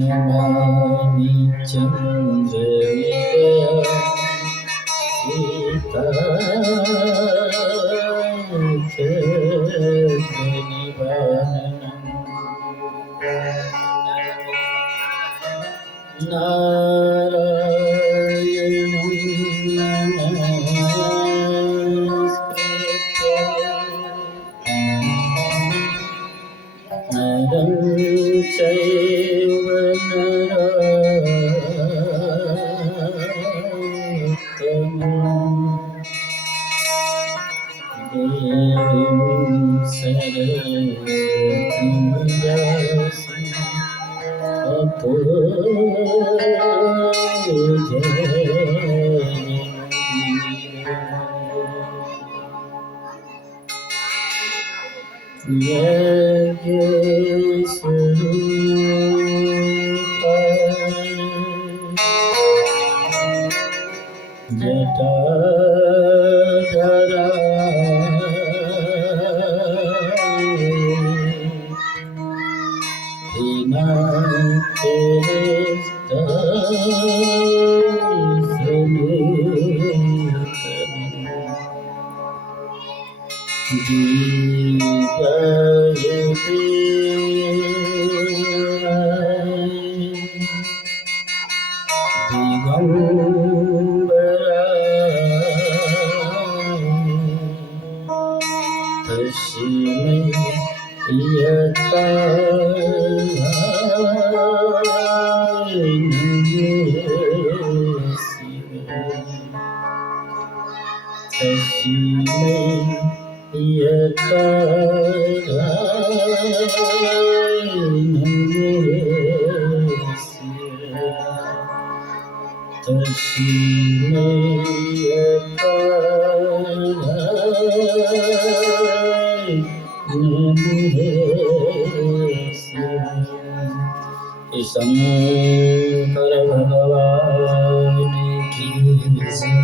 नमामि चन्द्रनिलयं सीताक्षनिवारणम् नारायणं नमस्कृत्य नरं चैव नरोत्तमं देवीं सरस्वतीं व्यासं ततो शंकर भगवान की जय।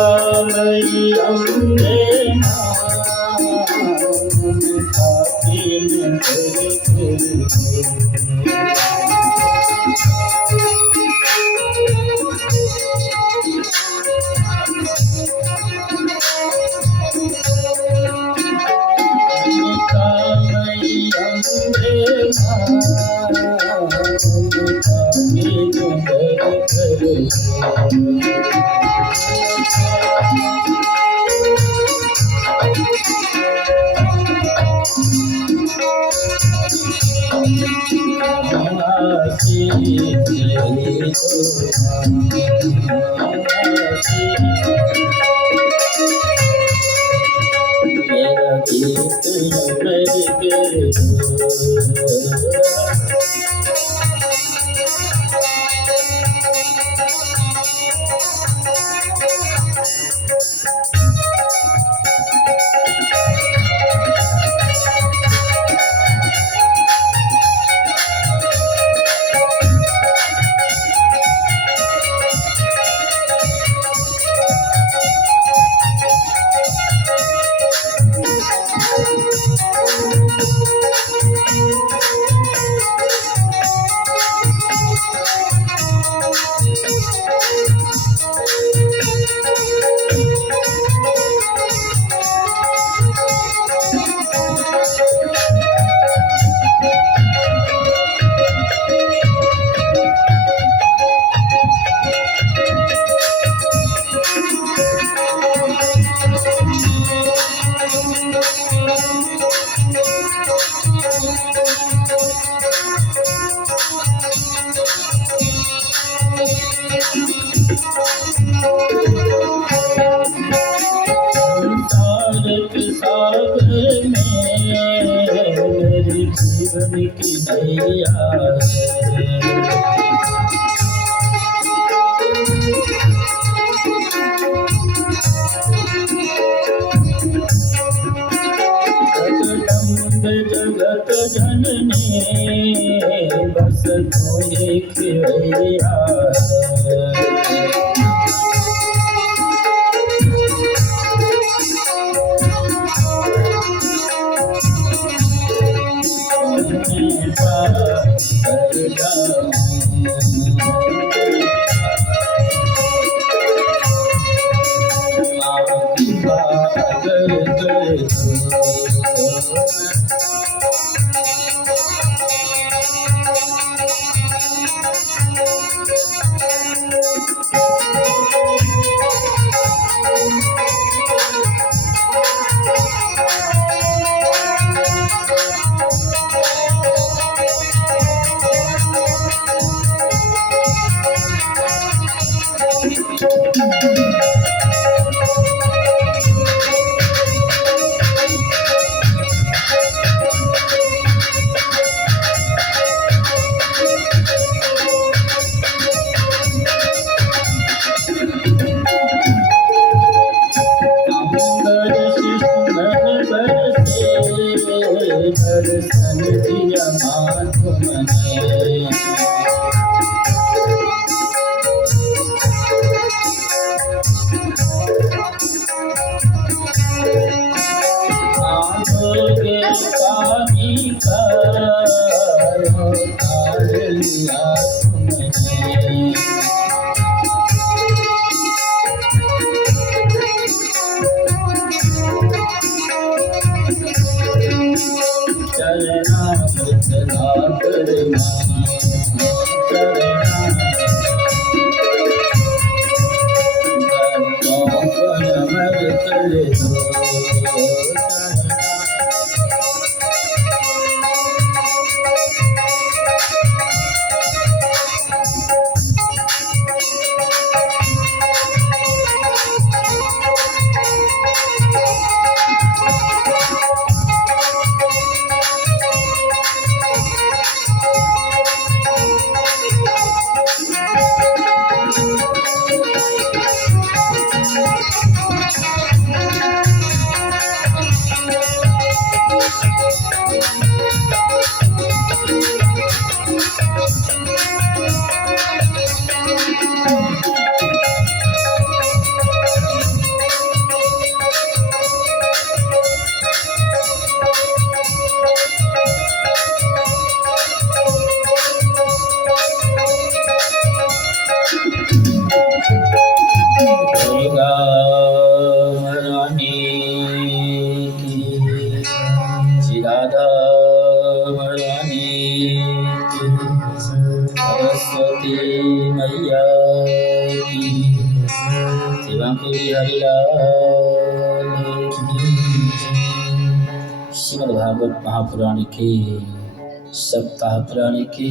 वृंदावन की जीवन की नैया जगत जननी बस तू एक भैया दर्शन दिया माधु मने आंधोगे पानी का तार लिया तुमने चलना चला करना चलना भक्तों को नमन कर दो राधा रानी की सरस्वती मैया की शिवंगी हरिलाल की श्रीमद् भागवत महापुराण के सप्ताह पुराण के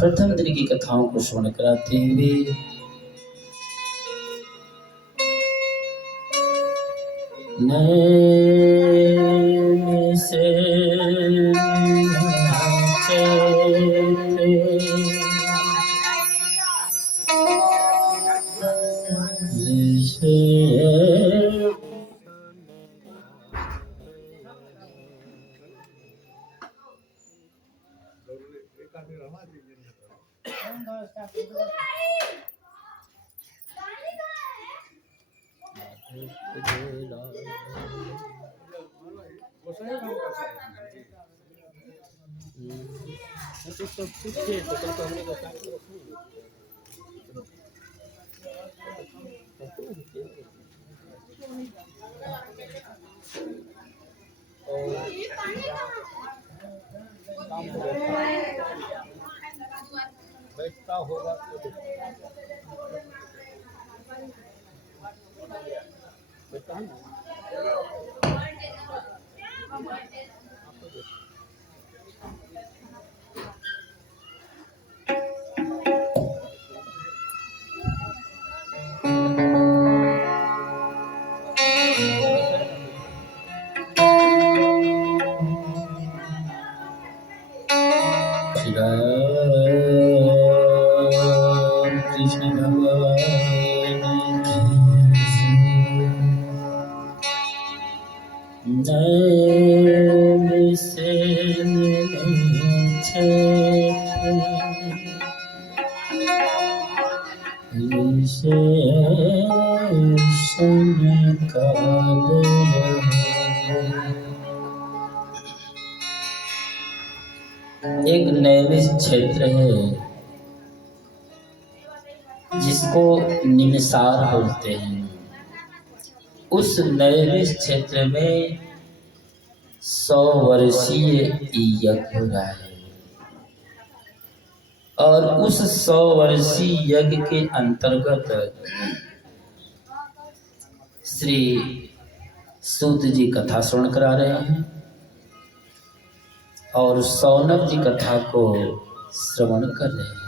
प्रथम दिन की कथाओं को श्रवण कराते हुए नैन से बैठता होगा तो बैठता है ना। नैन से एक नैमिष क्षेत्र है जिसको निमिषार बोलते हैं। उस नैमिष क्षेत्र में 100 वर्षीय यज्ञ हो रहा है और उस 100 वर्षीय यज्ञ के अंतर्गत श्री सूत जी कथा श्रवण करा रहे हैं और सौनक जी कथा को श्रवण कर रहे हैं।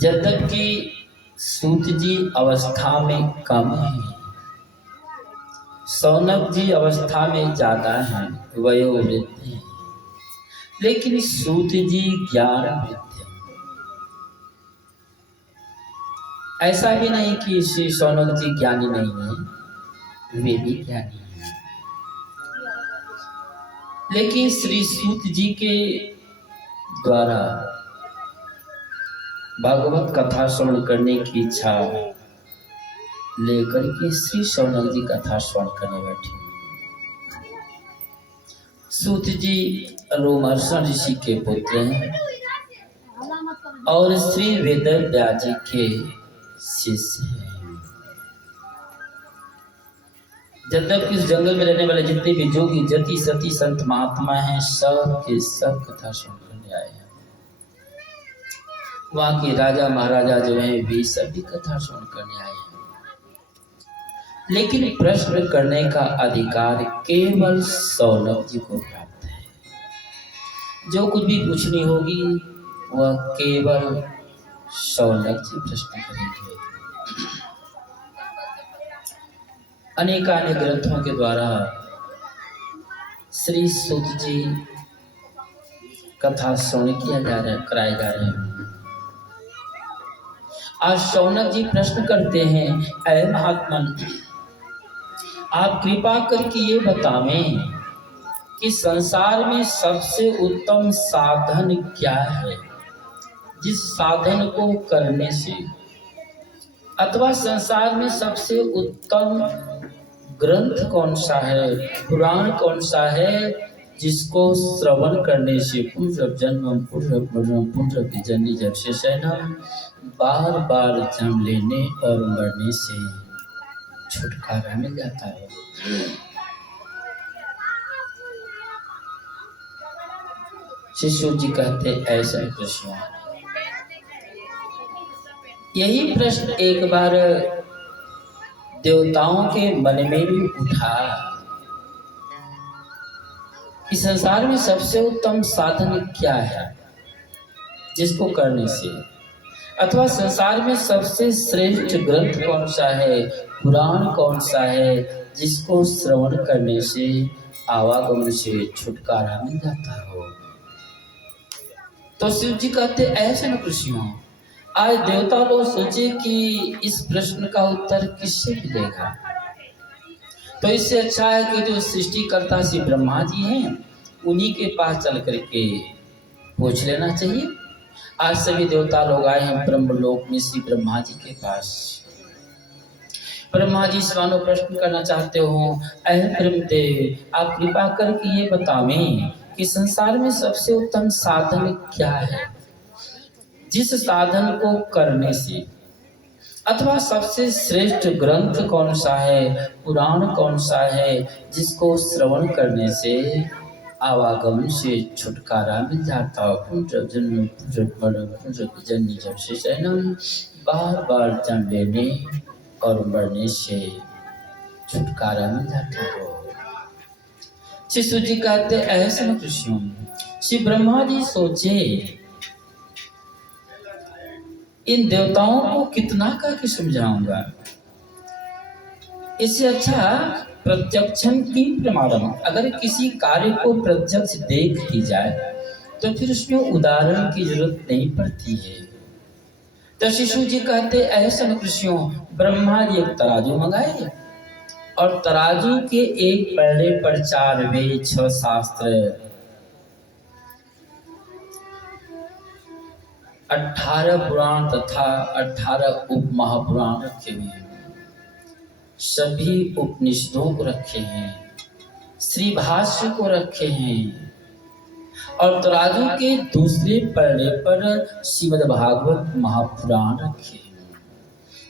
जबकि सूत जी अवस्था में कम है, सौनक जी अवस्था में ज्यादा हैं, वयोवृद्ध हैं, लेकिन सूत जी ज्ञानवृद्ध हैं। ऐसा भी नहीं कि श्री सौनक जी ज्ञानी नहीं है, वे भी ज्ञानी हैं, लेकिन श्री सूत जी के द्वारा भागवत कथा श्रवण करने की इच्छा लेकर के श्री सौनक जी कथा श्रवण करने बैठे। सूत जी रोमहर्षण ऋषि के पुत्र हैं और श्री वेदव्यास जी के शिष्य हैं। जबकि इस जंगल में रहने वाले जितने भी जोगी जति सती संत महात्मा हैं, सब के सब कथा श्रवण करने आए हैं। वहाँ के राजा महाराजा जो हैं वे सभी कथा श्रवण करने आए हैं, लेकिन प्रश्न करने का अधिकार केवल सौनक जी को प्राप्त है। जो कुछ भी पूछनी होगी वह केवल सौनक जी प्रश्न करेंगे। अनेकानेक ग्रंथों के द्वारा श्री सूत जी कथा श्रवण कराए जा रहे हैं। आज सौनक जी प्रश्न करते हैं, ऐ महात्मन, आप कृपा करके ये बतावें कि संसार में सबसे उत्तम साधन क्या है, जिस साधन को करने से, अथवा संसार में सबसे उत्तम ग्रंथ कौन सा है, पुराण कौन सा है, जिसको श्रवण करने से पुनः जन्म पुनः जन्म जब से शयनम, बार बार जन्म लेने और मरने से छुटकारा मिल जाता है। शिशु जी कहते ऐसा प्रश्न, यही प्रश्न एक बार देवताओं के मन में भी उठा कि संसार में सबसे उत्तम साधन क्या है जिसको करने से, अथवा संसार में सबसे श्रेष्ठ ग्रंथ कौन सा है, पुराण कौन सा है, जिसको श्रवण करने से आवागमन से छुटकारा मिल जाता हो। तो शिव जी कहते ऐसे न कृष्ण, आज देवता लोग सोचे कि इस प्रश्न का उत्तर किससे मिलेगा, तो इससे अच्छा है कि जो सृष्टिकर्ता श्री ब्रह्मा जी हैं उन्हीं के पास चल करके पूछ लेना चाहिए। आज सभी देवता लोग आए हैं ब्रह्मलोक में श्री ब्रह्मा जी के पास। ब्रह्मा जी सवालों प्रश्न करना चाहते हो, ऐ ब्रह्मदेव, आप कृपा करके ये बतावें कि संसार में सबसे उत्तम साधन क्या है, जिस साधन को करने से, अथवा सबसे श्रेष्ठ ग्रंथ कौन सा है, पुराण कौन सा है, जिसको श्रवण करने से आवागमन से छुटकारा मिल जाता हो। पुनर्जन्म पुनर्जन्म जब से शयनम, बार बार जन्म लेने और मरने से छुटकारा मिल जाता हो। शिशु जी कहते ऐसे न कृष्ण, श्री ब्रह्मा जी सोचे इन देवताओं को कितना करके समझाऊंगा, इससे अच्छा प्रत्यक्षम की प्रमाणम, अगर किसी कार्य को प्रत्यक्ष देख ली जाए तो फिर उसमें उदाहरण की जरूरत नहीं पड़ती है। तो शिशु जी कहते ऐसा न कृष्ण, ब्रह्मा जी एक तराजू मंगाए और तराजू के एक पलड़े पर 4 वेद 6 शास्त्र 18 पुराण तथा 18 उप महापुराण रखे हुए हैं। सभी उपनिषदों को रखे हैं, श्री भाष्य को रखे हैं और तराजू के दूसरे पलड़े पर श्रीमद् भागवत महापुराण रखे हैं।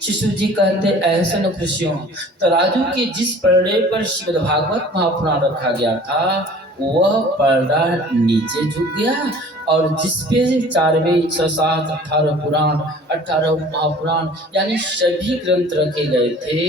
शिशु जी कहते ऐसे न खुशियों, तराजू के जिस पलड़े पर श्रीमद् भागवत महापुराण रखा गया था वह पलड़ा नीचे झुक गया और जिसपे 4 वेद 6 शास्त्र 18 पुराण 18 महापुराण यानी सभी ग्रंथ रखे गए थे